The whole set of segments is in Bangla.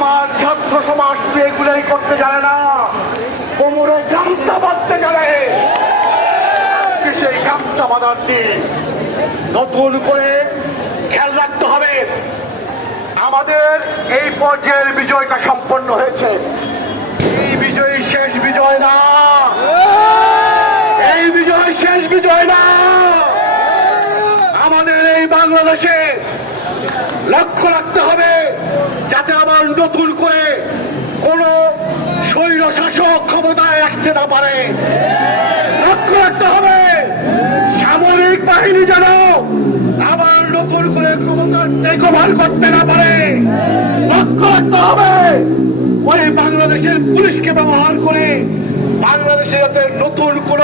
আমার ছাত্র সমাজ এগুলোই করতে জানে না, কোমরে গামছা বাঁধতে জানে। সেই গামছা বাঁধার দিন নতুন করে খেয়াল রাখতে হবে। আমাদের এই পর্যায়ের বিজয়টা সম্পন্ন হয়েছে, এই বিজয় শেষ বিজয় না, এই বিজয় শেষ বিজয় না। আমাদের এই বাংলাদেশে লক্ষ্য রাখতে হবে যাতে আবার নতুন করে কোন স্বৈর শাসক ক্ষমতায় আসতে না পারে। লক্ষ্য রাখতে হবে সামরিক বাহিনী যেন আবার নতুন করে ক্ষমতার টেকওভার করতে না পারে। লক্ষ্য রাখতে হবে ওই বাংলাদেশের পুলিশকে ব্যবহার করে বাংলাদেশে যাতে নতুন কোন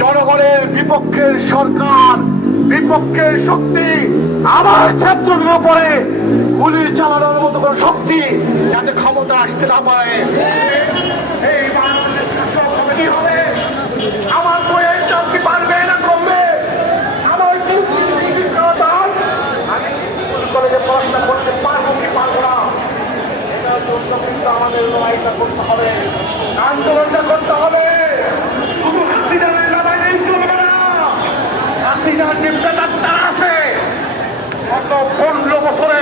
জনগণের বিপক্ষের সরকার, বিপক্ষের শক্তি আমার ছাত্রদের উপরে গুলি চালানোর মতো কোন শক্তি যাতে ক্ষমতা আসতে না পারে। এই বাংলাদেশ শাসক কমিটি হবে আমার বইয়ের চাকরি পারবে না কমবে। আমার আমি কলেজে পড়াশোনা করতে পারবো কি পারবো না, এটার জন্য কিন্তু আমাদের লড়াইটা করতে হবে, আন্দোলনটা করতে হবে। শুধু হাসিনার লড়াই চলবে না। হাসিনার যে প্রেতাত্মা আছে গত 15 বছরে